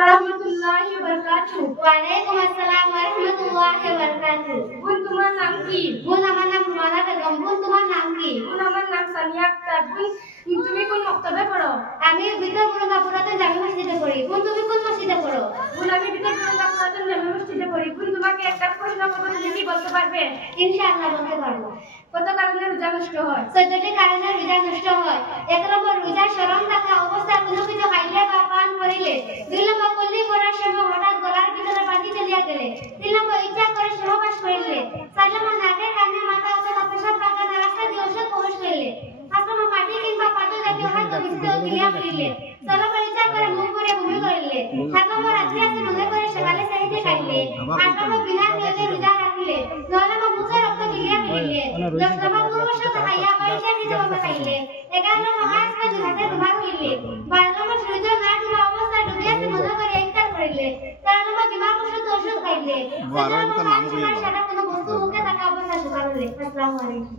ওয়া রাহমাতুল্লাহি ওয়া বারাকাতুহু। ওয়ালাইকুম আসসালাম ওয়া রাহমাতুল্লাহি ওয়া বারাকাতুহু। বোন তোমার নাম কি? বোন আমার নাম রুমানা বেগম। বোন তোমার নাম কি? বোন আমার নাম সামিয়া আক্তার। বোন তুমি কোন মক্তবে পড়ো? আমি ভিতর পুরোনো পুরাতন জামে মসজিদে পড়ি। বোন তুমি কোন মসজিদে পড়ো? বোন আমি ভিতর পুরাতন জামে মসজিদে পড়ি। বোন তোমাকে একটা প্রশ্ন করব, তুমি কি বলতে পারবে? ইনশাআল্লাহ বলতে পারবো। কত কারণে রোজা নষ্ট হয়? 14টি কারণে রোজা নষ্ট হয়। 1 নম্বর রোজা স্মরণ থাকা অবস্থায় কোনো কিছু খাইলে বা পান করিলে। 2 নম্বর কুল্লি পড়ার সময় হঠাৎ গলার ভিতরে পানি চলিয়া গেলে। 3 নম্বর ইচ্ছা করে সহবাস করিলে। 4 নম্বর নাকে কানে মাথা অথবা পেশাব পায়খানা রাস্তা দিয়ে ওষুধ প্রবেশ করিলে। 5 নম্বর মাটি কিংবা পাথর জাতীয় খাদ্য বিস্তৃত ক্রিয়া করিলে। 6 নম্বর ইচ্ছা করে মুখ করে বমি করিলে। 7 নম্বর রাত্রি আসে মনে করে সকালে চাইতে খাইলে। 8 নম্বর বিনা নিয়তে রোজা রাখিলে। 9 নম্বর মুখে রক্ত ক্রিয়া করিলে। 10 নম্বর পূর্বশত খাইয়া পয়সা দিতে হবে খাইলে। 11 নম্বর মাছ খাই হাতে রুমাল হইলে। 12 নম্বর সূর্য না ডুবা অবস্থায় ডুবিয়াছে মনে করে ইফতার করিলে। 13 নম্বর বিমার ওষুধ খাইলে। 14 নম্বর কোনো বস্তু মুখে থাকা অবস্থায় শুকাইলে। আসসালামু আলাইকুম।